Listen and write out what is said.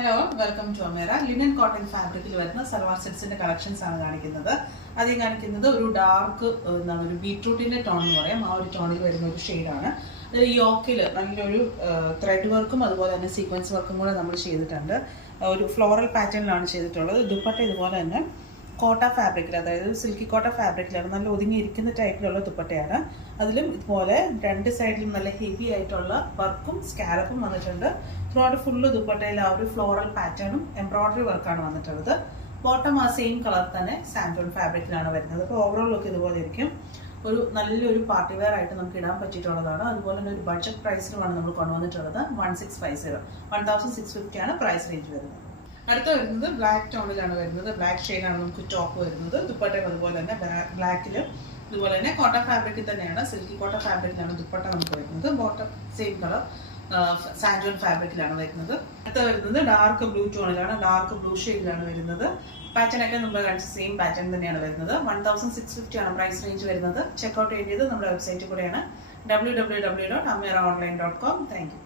Hello, welcome to അമേറ. Linen cotton ഫാബ്രിക്കിൽ വരുന്ന സൽവാർ സെറ്റ്സിന്റെ കളക്ഷൻസ് ആണ് കാണിക്കുന്നത്. ആദ്യം കാണിക്കുന്നത് ഒരു ഡാർക്ക് എന്താണ് ഒരു ബീട്രൂട്ടിന്റെ ടോൺ എന്ന് പറയാം. ആ ഒരു ടോണിൽ വരുന്ന ഒരു ഷെയ്ഡാണ്. യോക്കിൽ നല്ലൊരു ത്രെഡ് വർക്കും അതുപോലെ തന്നെ സീക്വൻസ് വർക്കും കൂടെ നമ്മൾ ചെയ്തിട്ടുണ്ട്. ഒരു ഫ്ലോറൽ പാറ്റേണിലാണ് ചെയ്തിട്ടുള്ളത്. ദുപ്പട്ട ഇതുപോലെ തന്നെ കോട്ട ഫാബ്രിക്കിൽ, അതായത് സിൽക്കി കോട്ട ഫാബ്രിക്കിലാണ്. നല്ല ഒതുങ്ങിയിരിക്കുന്ന ടൈപ്പിലുള്ള ദുപ്പട്ടയാണ്. അതിലും ഇതുപോലെ രണ്ട് സൈഡിലും നല്ല ഹെവി ആയിട്ടുള്ള വർക്കും സ്കാലപ്പും വന്നിട്ടുണ്ട്. ത്രൂ ഔട്ട് ഫുള്ള് ദുപ്പട്ടയിൽ ആ ഒരു ഫ്ലോറൽ പാറ്റേണും എംബ്രോയിഡറി വർക്കാണ് വന്നിട്ടുള്ളത്. ബോട്ടം ആ സെയിം കളർ തന്നെ സാൻഡോൺ ഫാബ്രിക്കിലാണ് വരുന്നത്. അപ്പോൾ ഓവറോൾ ലുക്ക് ഇതുപോലെ ഇരിക്കും. ഒരു നല്ലൊരു പാർട്ടി വെയർ ആയിട്ട് നമുക്ക് ഇടാൻ പറ്റിയിട്ടുള്ളതാണ്. അതുപോലെ തന്നെ ഒരു ബഡ്ജറ്റ് പ്രൈസിലുമാണ് നമ്മൾ കൊണ്ടുവന്നിട്ടുള്ളത്. 1650 ആണ് പ്രൈസ് റേഞ്ച് വരുന്നത്. അടുത്ത വരുന്നത് ബ്ലാക്ക് ടോണിലാണ് വരുന്നത്. ബ്ലാക്ക് ഷെയ്ഡാണ് നമുക്ക് ടോപ്പ് വരുന്നത്. ദുപ്പട്ടയും അതുപോലെ തന്നെ ബ്ലാക്കിൽ ഇതുപോലെ തന്നെ കോട്ട ഫാബ്രിക്കിൽ തന്നെയാണ്, സിൽക്കി കോട്ട ഫാബ്രിക്കിലാണ് ദുപ്പട്ട നമുക്ക് വരുന്നത്. ബോട്ടം സെയിം കളർ സാൻഡോൺ ഫാബ്രിക്കിലാണ് വരുന്നത്. അടുത്ത വരുന്നത് ഡാർക്ക് ബ്ലൂ ടോണിലാണ്, ഡാർക്ക് ബ്ലൂ ഷെയ്ഡിലാണ് വരുന്നത്. പാറ്റേൺ ഒക്കെ നമ്മൾ കാണിച്ച സെയിം പാറ്റേൺ തന്നെയാണ് വരുന്നത്. 1650 ആണ് പ്രൈസ് റേഞ്ച് വരുന്നത്. ചെക്ക്ഔട്ട് ചെയ്തത് നമ്മുടെ വെബ്സൈറ്റിൽ കൂടെയാണ്, www.ameraonline.com. Thank you.